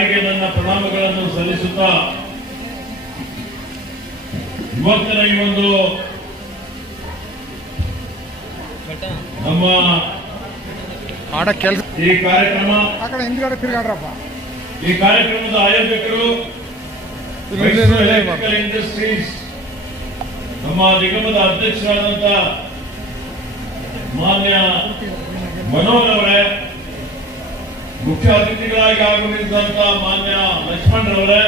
ತಾಯಿಗೆ ನನ್ನ ಪ್ರಣಾಮಗಳನ್ನು ಸಲ್ಲಿಸುತ್ತಾ ಇವತ್ತಿನ ಈ ಒಂದು ನಮ್ಮ ಈ ಕಾರ್ಯಕ್ರಮದ ಆಯೋಜಕರು ಎಲೆಕ್ಟ್ರಿಕಲ್ ಇಂಡಸ್ಟ್ರೀಸ್ ನಮ್ಮ ನಿಗಮದ ಅಧ್ಯಕ್ಷರಾದಂತ ಮಾನ್ಯ ಮನೋಹರ್ ಅವರೇ, ಮುಖ್ಯ ಅತಿಥಿಗಳಾಗಿ ಆಗಮಿಸಿದಂತ ಮಾನ್ಯ ಲಕ್ಷ್ಮಣ್ ಅವರೇ,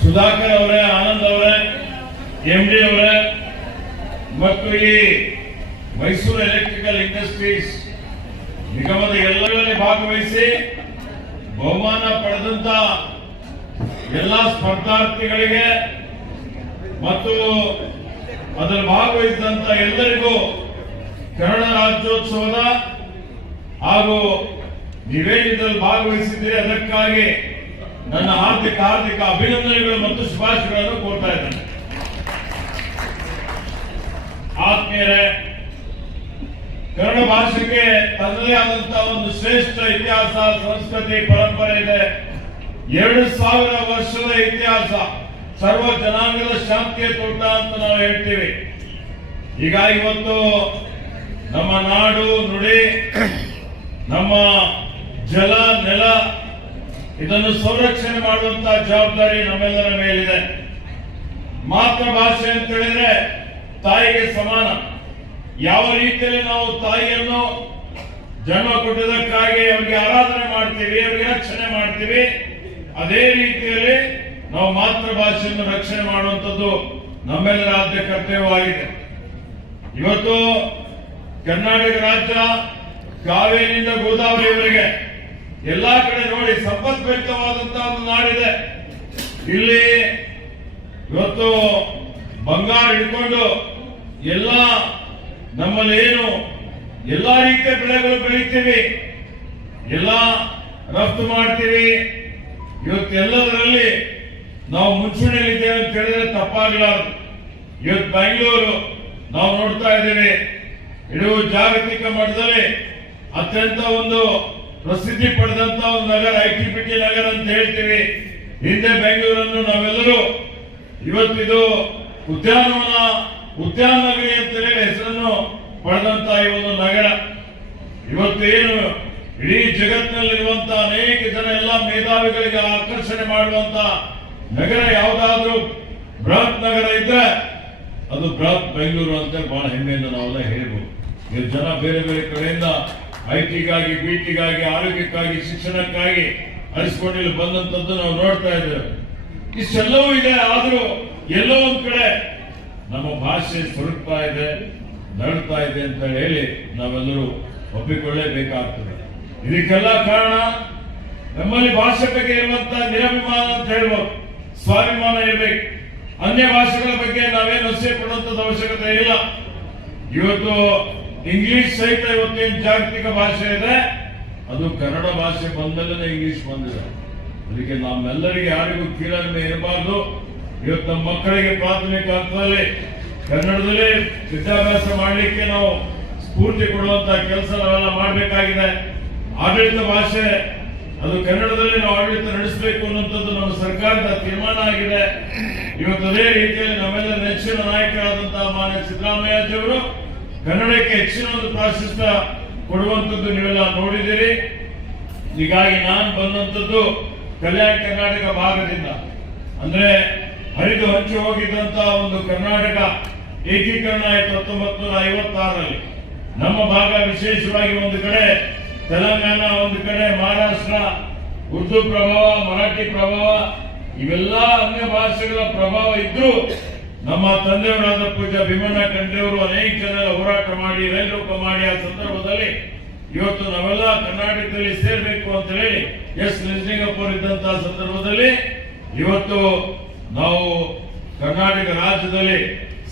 ಸುಧಾಕರ್ ಅವರೇ, ಆನಂದ್ ಅವರೇ, MD ಅವರೇ ಮತ್ತು ಈ ಮೈಸೂರು ಎಲೆಕ್ಟ್ರಿಕಲ್ ಇಂಡಸ್ಟ್ರೀಸ್ ನಿಗಮದ ಎಲ್ಲರಲ್ಲಿ ಭಾಗವಹಿಸಿ ಬಹುಮಾನ ಪಡೆದಂತ ಎಲ್ಲ ಸ್ಪರ್ಧಾರ್ಥಿಗಳಿಗೆ ಮತ್ತು ಅದರಲ್ಲಿ ಭಾಗವಹಿಸಿದಂತ ಎಲ್ಲರಿಗೂ ಕನ್ನಡ ರಾಜ್ಯೋತ್ಸವದ ಹಾಗೂ ನಿವೇದಿತದಲ್ಲಿ ಭಾಗವಹಿಸಿದ್ದೀರಿ, ಅದಕ್ಕಾಗಿ ನನ್ನ ಹಾರ್ದಿಕ ಅಭಿನಂದನೆಗಳು ಮತ್ತು ಶುಭಾಶಯಗಳನ್ನು ಕೋರ್ತಾ ಇದ್ದೇನೆ. ಆತ್ಮೀಯರೇ, ಕನ್ನಡ ಭಾಷೆಗೆ ತನ್ನದೇ ಆದಂತಹ ಒಂದು ಶ್ರೇಷ್ಠ ಇತಿಹಾಸ, ಸಂಸ್ಕೃತಿ, ಪರಂಪರೆ ಇದೆ. 2000 ವರ್ಷದ ಇತಿಹಾಸ, ಸರ್ವ ಜನಾಂಗದ ಶಾಂತಿಯ ತೋಟ ಅಂತ ನಾವು ಹೇಳ್ತೀವಿ. ಈಗ ಇವತ್ತು ನಮ್ಮ ನಾಡು ನುಡಿ, ನಮ್ಮ ಜಲ ನೆಲ ಇದನ್ನು ಸಂರಕ್ಷಣೆ ಮಾಡುವಂತಹ ಜವಾಬ್ದಾರಿ ನಮ್ಮೆಲ್ಲರ ಮೇಲಿದೆ. ಮಾತೃಭಾಷೆ ಅಂತ ಹೇಳಿದ್ರೆ ತಾಯಿಗೆ ಸಮಾನ. ಯಾವ ರೀತಿಯಲ್ಲಿ ನಾವು ತಾಯಿಯನ್ನು ಜನ್ಮ ಕೊಟ್ಟಿದ್ದಕ್ಕಾಗಿ ಅವರಿಗೆ ಆರಾಧನೆ ಮಾಡ್ತೀವಿ, ಅವರಿಗೆ ರಕ್ಷಣೆ ಮಾಡ್ತೀವಿ, ಅದೇ ರೀತಿಯಲ್ಲಿ ನಾವು ಮಾತೃಭಾಷೆಯನ್ನು ರಕ್ಷಣೆ ಮಾಡುವಂಥದ್ದು ನಮ್ಮೆಲ್ಲರ ಆದ್ಯ ಕರ್ತವ್ಯವಾಗಿದೆ. ಇವತ್ತು ಕರ್ನಾಟಕ ರಾಜ್ಯ ಕಾವೇರಿಯಿಂದ ಗೋದಾವರಿಯವರೆಗೆ ಎಲ್ಲಾ ಕಡೆ ನೋಡಿ ಸಂಪದ್ಭರಿತವಾದಂತಹ ಒಂದು ನಾಡಿದೆ. ಇಲ್ಲಿ ಇವತ್ತು ಬಂಗಾರ ಹಿಡ್ಕೊಂಡು ಎಲ್ಲ ನಮ್ಮಲ್ಲಿ ಏನು ಎಲ್ಲಾ ರೀತಿಯ ಬೆಳೆಗಳು ಬೆಳಿತೀವಿ, ಎಲ್ಲ ರಫ್ತು ಮಾಡ್ತೀವಿ. ಇವತ್ತೆಲ್ಲದರಲ್ಲಿ ನಾವು ಮುಂಚೂಣಿಯಲ್ಲಿದ್ದೇವೆ ಅಂತ ಹೇಳಿದ್ರೆ ತಪ್ಪಾಗಲಾರದು. ಇವತ್ತು ಬೆಂಗಳೂರು ನಾವು ನೋಡ್ತಾ ಇದ್ದೇವೆ, ಇಡೀ ಜಾಗತಿಕ ಮಟ್ಟದಲ್ಲಿ ಅತ್ಯಂತ ಒಂದು ಪ್ರಸಿದ್ಧಿ ಪಡೆದಂತ ಒಂದು ನಗರ, ITBT ನಗರ ಅಂತ ಹೇಳ್ತೀವಿ. ಹಿಂದೆ ಬೆಂಗಳೂರನ್ನು ನಾವೆಲ್ಲರೂ ಇವತ್ತಿದು ಉದ್ಯಾನ ನಗರಿ ಅಂತ ಹೇಳಿ ಹೆಸರನ್ನು ಪಡೆದಂತ ಈ ಒಂದು ನಗರ ಇವತ್ತೇನು ಇಡೀ ಜಗತ್ತಿನಲ್ಲಿರುವಂತಹ ಅನೇಕ ಜನ ಎಲ್ಲ ಮೇಧಾವಿಗಳಿಗೆ ಆಕರ್ಷಣೆ ಮಾಡುವಂತ ನಗರ ಯಾವುದಾದ್ರೂ ಬೃಹತ್ ನಗರ ಇದ್ರೆ ಅದು ಬೃಹತ್ ಬೆಂಗಳೂರು ಅಂತ ಬಹಳ ಹೆಮ್ಮೆಯಿಂದ ನಾವೆಲ್ಲ ಹೇಳ್ಬೋದು. ಈ ಜನ ಬೇರೆ ಬೇರೆ ಕಡೆಯಿಂದ IT ಗಾಗಿ, BT ಗಾಗಿ, ಆರೋಗ್ಯಕ್ಕಾಗಿ, ಶಿಕ್ಷಣಕ್ಕಾಗಿ ಅರಿಸಿಕೊಂಡು ಬಂದಂತದ್ದು ನಾವು ನೋಡ್ತಾ ಇದ್ದೇವೆ. ಇಷ್ಟೆಲ್ಲವೂ ಇದೆ, ಆದ್ರೂ ಎಲ್ಲೋ ಒಂದ್ ಕಡೆ ನಮ್ಮ ಭಾಷೆ ಸುರುಕ್ತಾ ಇದೆ, ನರಳ್ತಾ ಇದೆ ಅಂತ ಹೇಳಿ ನಾವೆಲ್ಲರೂ ಒಪ್ಪಿಕೊಳ್ಳೇಬೇಕಾಗ್ತದೆ. ಇದಕ್ಕೆಲ್ಲ ಕಾರಣ ನಮ್ಮಲ್ಲಿ ಭಾಷೆ ಬಗ್ಗೆ ಇರುವಂತಹ ನಿರಭಿಮಾನ ಅಂತ ಹೇಳ್ಬೋದು, ಸ್ವಾಭಿಮಾನ ಇರಬೇಕು. ಅನ್ಯ ಭಾಷೆಗಳ ಬಗ್ಗೆ ನಾವೇನು ಅಸಹ್ಯ ಪಡುವಂತದ್ದು ಅವಶ್ಯಕತೆ ಇಲ್ಲ. ಇವತ್ತು ಇಂಗ್ಲಿಷ್ ಸಹಿತ ಇವತ್ತೇನು ಜಾಗತಿಕ ಭಾಷೆ ಇದೆ, ಅದು ಕನ್ನಡ ಭಾಷೆ ಬಂದಲ್ಲೇ ಇಂಗ್ಲಿಷ್ ಬಂದಿದೆ. ಅದಕ್ಕೆ ನಮ್ಮೆಲ್ಲರಿಗೆ ಯಾರಿಗೂ ಕೀಳರಿಮೆ ಇರಬಾರ್ದು. ಇವತ್ತು ನಮ್ಮ ಮಕ್ಕಳಿಗೆ ಪ್ರಾಥಮಿಕ ಹಂತದಲ್ಲಿ ಕನ್ನಡದಲ್ಲೇ ವಿದ್ಯಾಭ್ಯಾಸ ಮಾಡಲಿಕ್ಕೆ ನಾವು ಸ್ಫೂರ್ತಿ ಕೊಡುವಂತಹ ಕೆಲಸ ನಾವೆಲ್ಲ ಮಾಡಬೇಕಾಗಿದೆ. ಆಡಳಿತ ಭಾಷೆ ಅದು ಕನ್ನಡದಲ್ಲಿ ನಾವು ಆಡಳಿತ ನಡೆಸಬೇಕು ಅನ್ನುವಂಥದ್ದು ನಮ್ಮ ಸರ್ಕಾರದ ತೀರ್ಮಾನ ಆಗಿದೆ. ಇವತ್ತು ಅದೇ ರೀತಿಯಲ್ಲಿ ನಮ್ಮೆಲ್ಲ ನೆಚ್ಚಿನ ನಾಯಕರಾದಂತಹ ಮಾನ್ಯ ಸಿದ್ದರಾಮಯ್ಯಜಿಯವರು ಕನ್ನಡಕ್ಕೆ ಹೆಚ್ಚಿನ ಒಂದು ಪ್ರಾಶಸ್ತ್ಯ ಕೊಡುವಂಥದ್ದು ನೀವೆಲ್ಲ ನೋಡಿದ್ದೀರಿ. ಹೀಗಾಗಿ ನಾನು ಬಂದಂಥದ್ದು ಕಲ್ಯಾಣ ಕರ್ನಾಟಕ ಭಾಗದಿಂದ, ಅಂದ್ರೆ ಹರಿದು ಹಂಚಿ ಹೋಗಿದ್ದಂತಹ ಒಂದು ಕರ್ನಾಟಕ ಏಕೀಕರಣ ಆಯಿತು 1956ರಲ್ಲಿ. ನಮ್ಮ ಭಾಗ ವಿಶೇಷವಾಗಿ ಒಂದು ಕಡೆ ತೆಲಂಗಾಣ, ಒಂದು ಕಡೆ ಮಹಾರಾಷ್ಟ್ರ, ಉರ್ದು ಪ್ರಭಾವ, ಮರಾಠಿ ಪ್ರಭಾವ, ಇವೆಲ್ಲ ಅನ್ಯ ಭಾಷೆಗಳ ಪ್ರಭಾವ ಇದ್ರೂ ನಮ್ಮ ತಂದೆಯವರಾದ ಪೂಜ್ಯ ಭೀಮಣ್ಣ ಖಂಡ್ರೆಯವರು ಅನೇಕ ಜನ ಹೋರಾಟ ಮಾಡಿ, ರೈಲು ಮಾಡಿ ಆ ಸಂದರ್ಭದಲ್ಲಿ ಇವತ್ತು ನಾವೆಲ್ಲ ಕರ್ನಾಟಕದಲ್ಲಿ ಸೇರ್ಬೇಕು ಅಂತ ಹೇಳಿ ನಿಜಲಿಂಗಪ್ಪ ಇದ್ದಂತಹ ಸಂದರ್ಭದಲ್ಲಿ ಇವತ್ತು ನಾವು ಕರ್ನಾಟಕ ರಾಜ್ಯದಲ್ಲಿ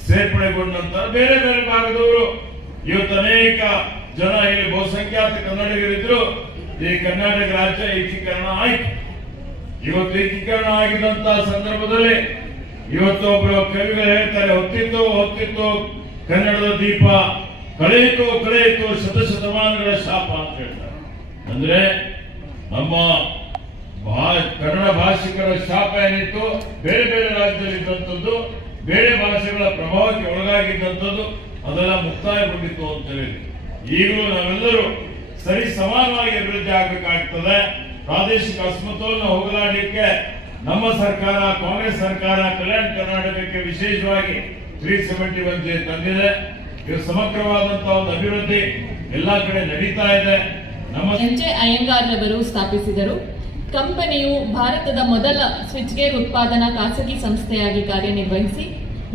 ಸೇರ್ಪಡೆಗೊಂಡ ನಂತರ ಬೇರೆ ಬೇರೆ ಭಾಗದವರು ಇವತ್ತು ಅನೇಕ ಜನ ಇಲ್ಲಿ ಬಹುಸಂಖ್ಯಾತ ಕನ್ನಡಿಗರಿದ್ರು. ಈ ಕರ್ನಾಟಕ ರಾಜ್ಯ ಏಕೀಕರಣ ಆಯಿತು. ಇವತ್ತು ಏಕೀಕರಣ ಆಗಿದಂತಹ ಸಂದರ್ಭದಲ್ಲಿ ಇವತ್ತು ಒಬ್ಬರು ಕವಿಗಳು ಹೇಳ್ತಾರೆ, ಹೊತ್ತಿತ್ತು ಕನ್ನಡದ ದೀಪ, ಕಳೆಯಿತು ಶತಶತಮಾನಗಳ ಶಾಪ ಅಂತ ಹೇಳ್ತಾರೆ. ಅಂದ್ರೆ ನಮ್ಮ ಕನ್ನಡ ಭಾಷಿಕರ ಶಾಪ ಏನಿತ್ತು, ಬೇರೆ ಬೇರೆ ರಾಜ್ಯದಲ್ಲಿ ಇದ್ದಂಥದ್ದು, ಬೇರೆ ಭಾಷೆಗಳ ಪ್ರಭಾವಕ್ಕೆ ಒಳಗಾಗಿದ್ದಂಥದ್ದು ಅದೆಲ್ಲ ಮುಕ್ತಾಯಗೊಂಡಿತ್ತು ಅಂತ ಹೇಳಿ ಈಗಲೂ ನಾವೆಲ್ಲರೂ ಸರಿ ಸಮಾನವಾಗಿ ಅಭಿವೃದ್ಧಿ ಆಗಬೇಕಾಗ್ತದೆ. ಪ್ರಾದೇಶಿಕ ಅಸಮತೋಲನ ಹೋಗಲಾಡಲಿಕ್ಕೆ ನಮ್ಮ ಸರ್ಕಾರ, ಕಾಂಗ್ರೆಸ್ ಸರ್ಕಾರ ಕಲ್ಯಾಣ ಕರ್ನಾಟಕಕ್ಕೆ ವಿಶೇಷವಾಗಿ 371 ತಂದಿದೆ. ಇದು ಸಮಗ್ರವಾದಂತಹ ಒಂದು ಅಭಿವೃದ್ಧಿ ಎಲ್ಲಾ ಕಡೆ ನಡೀತಾ ಇದೆ. ನಮ್ಮ ಎಂ.ಜೆ. ಅಯ್ಯಂಗಾರ್ ರವರು ಸ್ಥಾಪಿಸಿದರು. ಕಂಪನಿಯು ಭಾರತದ ಮೊದಲ ಸ್ವಿಚ್ ಗೇರ್ ಉತ್ಪಾದನಾ ಖಾಸಗಿ ಸಂಸ್ಥೆಯಾಗಿ ಕಾರ್ಯನಿರ್ವಹಿಸಿ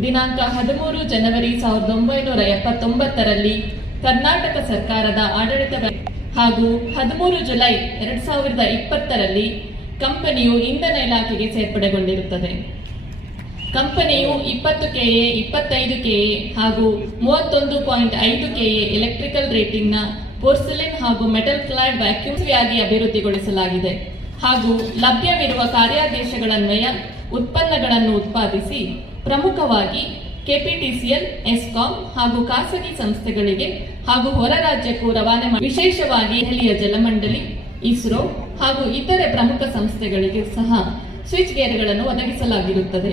ದಿನಾಂಕ 13 ಜನವರಿ 1979ರಲ್ಲಿ ಕರ್ನಾಟಕ ಸರ್ಕಾರದ ಆಡಳಿತ ಹಾಗೂ 13 ಜುಲೈ 2020ರಲ್ಲಿ ಕಂಪನಿಯು ಇಂಧನ ಇಲಾಖೆಗೆ ಸೇರ್ಪಡೆಗೊಂಡಿರುತ್ತದೆ. ಕಂಪನಿಯು 20 ಕೆಎ, 25 ಕೆಎ ಹಾಗೂ 31.5 ಕೆಎ ಎಲೆಕ್ಟ್ರಿಕಲ್ ರೇಟಿಂಗ್ನ ಪೋರ್ಸಿಲಿನ್ ಹಾಗೂ ಮೆಟಲ್ ಕ್ಲಾಡ್ ವ್ಯಾಕ್ಯೂಮ್ಸ್ ಆಗಿ ಅಭಿವೃದ್ಧಿಗೊಳಿಸಲಾಗಿದೆ ಹಾಗೂ ಲಭ್ಯವಿರುವ ಕಾರ್ಯಾದೇಶಗಳನ್ವಯ ಉತ್ಪನ್ನಗಳನ್ನು ಉತ್ಪಾದಿಸಿ ಪ್ರಮುಖವಾಗಿ ಕೆಪಿಟಿಸಿಎಲ್, ಎಸ್ಕಾಂ ಹಾಗೂ ಖಾಸಗಿ ಸಂಸ್ಥೆಗಳಿಗೆ ಹಾಗೂ ಹೊರ ರಾಜ್ಯಕ್ಕೂ ರವಾನೆ ವಿಶೇಷವಾಗಿ ದೆಹಲಿಯ ಜಲಮಂಡಳಿ, ಇಸ್ರೋ ಹಾಗೂ ಇತರೆ ಪ್ರಮುಖ ಸಂಸ್ಥೆಗಳಿಗೆ ಸಹ ಸ್ವಿಚ್ ಗೇರ್ಗಳನ್ನು ಒದಗಿಸಲಾಗಿರುತ್ತದೆ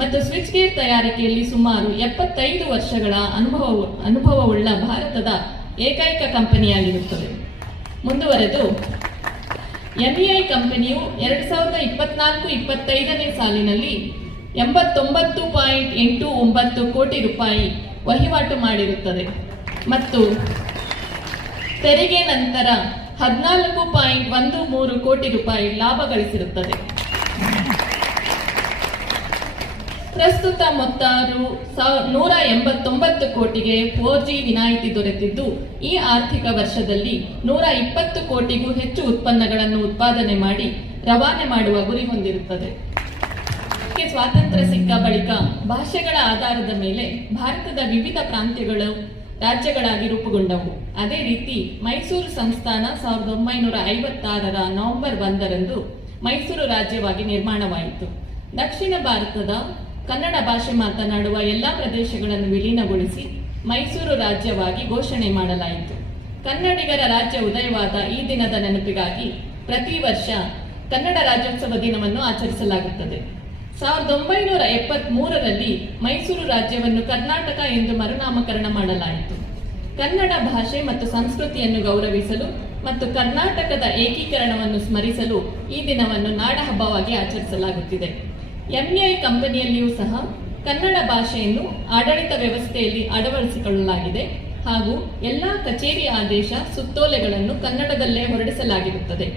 ಮತ್ತು ಸ್ವಿಚ್ ಗೇರ್ ತಯಾರಿಕೆಯಲ್ಲಿ ಸುಮಾರು 75 ವರ್ಷಗಳ ಅನುಭವವುಳ್ಳ ಭಾರತದ ಏಕೈಕ ಕಂಪನಿಯಾಗಿರುತ್ತದೆ. ಮುಂದುವರೆದು ಎಂಇಐ ಕಂಪನಿಯು 2024-25ನೇ ಸಾಲಿನಲ್ಲಿ 89.89 ಕೋಟಿ ರೂಪಾಯಿ ವಹಿವಾಟು ಮಾಡಿರುತ್ತದೆ ಮತ್ತು ತೆರಿಗೆ ನಂತರ 14.13 ಕೋಟಿ ರೂಪಾಯಿ ಲಾಭ ಗಳಿಸಿರುತ್ತದೆ. ಪ್ರಸ್ತುತ ಮೊತ್ತ 189 ಕೋಟಿಗೆ 4G ವಿನಾಯಿತಿ ದೊರೆತಿದ್ದು, ಈ ಆರ್ಥಿಕ ವರ್ಷದಲ್ಲಿ 120 ಕೋಟಿಗೂ ಹೆಚ್ಚು ಉತ್ಪನ್ನಗಳನ್ನು ಉತ್ಪಾದನೆ ಮಾಡಿ ರವಾನೆ ಮಾಡುವ ಗುರಿ ಹೊಂದಿರುತ್ತದೆ. ಸ್ವಾತಂತ್ರ್ಯ ಸಿಕ್ಕ ಬಳಿಕ ಭಾಷೆಗಳ ಆಧಾರದ ಮೇಲೆ ಭಾರತದ ವಿವಿಧ ಪ್ರಾಂತ್ಯಗಳು ರಾಜ್ಯಗಳಾಗಿ ರೂಪುಗೊಂಡವು. ಅದೇ ರೀತಿ ಮೈಸೂರು ಸಂಸ್ಥಾನ 1956ರ ನವೆಂಬರ್ 1ರಂದು ಮೈಸೂರು ರಾಜ್ಯವಾಗಿ ನಿರ್ಮಾಣವಾಯಿತು. ದಕ್ಷಿಣ ಭಾರತದ ಕನ್ನಡ ಭಾಷೆ ಮಾತನಾಡುವ ಎಲ್ಲಾ ಪ್ರದೇಶಗಳನ್ನು ವಿಲೀನಗೊಳಿಸಿ ಮೈಸೂರು ರಾಜ್ಯವಾಗಿ ಘೋಷಣೆ ಮಾಡಲಾಯಿತು. ಕನ್ನಡಿಗರ ರಾಜ್ಯ ಉದಯವಾದ ಈ ದಿನದ ನೆನಪಿಗಾಗಿ ಪ್ರತಿ ವರ್ಷ ಕನ್ನಡ ರಾಜ್ಯೋತ್ಸವ ದಿನವನ್ನು ಆಚರಿಸಲಾಗುತ್ತದೆ. 1973ರಲ್ಲಿ ಮೈಸೂರು ರಾಜ್ಯವನ್ನು ಕರ್ನಾಟಕ ಎಂದು ಮರುನಾಮಕರಣ ಮಾಡಲಾಯಿತು. ಕನ್ನಡ ಭಾಷೆ ಮತ್ತು ಸಂಸ್ಕೃತಿಯನ್ನು ಗೌರವಿಸಲು ಮತ್ತು ಕರ್ನಾಟಕದ ಏಕೀಕರಣವನ್ನು ಸ್ಮರಿಸಲು ಈ ದಿನವನ್ನು ನಾಡಹಬ್ಬವಾಗಿ ಆಚರಿಸಲಾಗುತ್ತಿದೆ. ಎಂಇಐ ಕಂಪನಿಯಲ್ಲಿಯೂ ಸಹ ಕನ್ನಡ ಭಾಷೆಯನ್ನು ಆಡಳಿತ ವ್ಯವಸ್ಥೆಯಲ್ಲಿ ಅಳವಡಿಸಿಕೊಳ್ಳಲಾಗಿದೆ ಹಾಗೂ ಎಲ್ಲಾ ಕಚೇರಿ ಆದೇಶ, ಸುತ್ತೋಲೆಗಳನ್ನು ಕನ್ನಡದಲ್ಲೇ ಹೊರಡಿಸಲಾಗಿರುತ್ತದೆ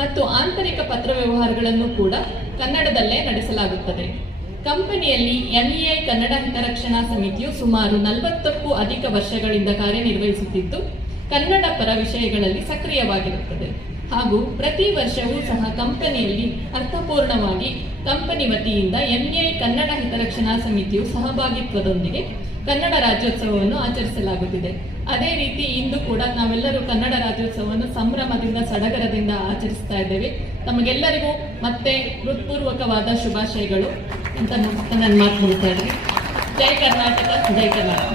ಮತ್ತು ಆಂತರಿಕ ಪತ್ರ ವ್ಯವಹಾರಗಳನ್ನು ಕೂಡ ಕನ್ನಡದಲ್ಲೇ ನಡೆಸಲಾಗುತ್ತದೆ. ಕಂಪನಿಯಲ್ಲಿ ಎಂಇಐ ಕನ್ನಡ ಹಿತರಕ್ಷಣಾ ಸಮಿತಿಯು ಸುಮಾರು 40ಕ್ಕೂ ಅಧಿಕ ವರ್ಷಗಳಿಂದ ಕಾರ್ಯನಿರ್ವಹಿಸುತ್ತಿದ್ದು, ಕನ್ನಡ ಪರ ವಿಷಯಗಳಲ್ಲಿ ಸಕ್ರಿಯವಾಗಿರುತ್ತದೆ ಹಾಗೂ ಪ್ರತಿ ವರ್ಷವೂ ಸಹ ಕಂಪನಿಯಲ್ಲಿ ಅರ್ಥಪೂರ್ಣವಾಗಿ ಕಂಪನಿ ವತಿಯಿಂದ ಎಂಇಐ ಕನ್ನಡ ಹಿತರಕ್ಷಣಾ ಸಮಿತಿಯು ಸಹಭಾಗಿತ್ವದೊಂದಿಗೆ ಕನ್ನಡ ರಾಜ್ಯೋತ್ಸವವನ್ನು ಆಚರಿಸಲಾಗುತ್ತಿದೆ. ಅದೇ ರೀತಿ ಇಂದು ಕೂಡ ನಾವೆಲ್ಲರೂ ಕನ್ನಡ ರಾಜ್ಯೋತ್ಸವವನ್ನು ಸಂಭ್ರಮದಿಂದ, ಸಡಗರದಿಂದ ಆಚರಿಸ್ತಾ ಇದ್ದೇವೆ. ತಮಗೆಲ್ಲರಿಗೂ ಮತ್ತೆ ಹೃತ್ಪೂರ್ವಕವಾದ ಶುಭಾಶಯಗಳು ಅಂತ ನನ್ನ ಮಾತು ಮುಗಿಸ್ತಾ ಇದ್ದೀನಿ. ಜೈ ಕರ್ನಾಟಕ, ಜೈ ಕರ್ನಾಟಕ.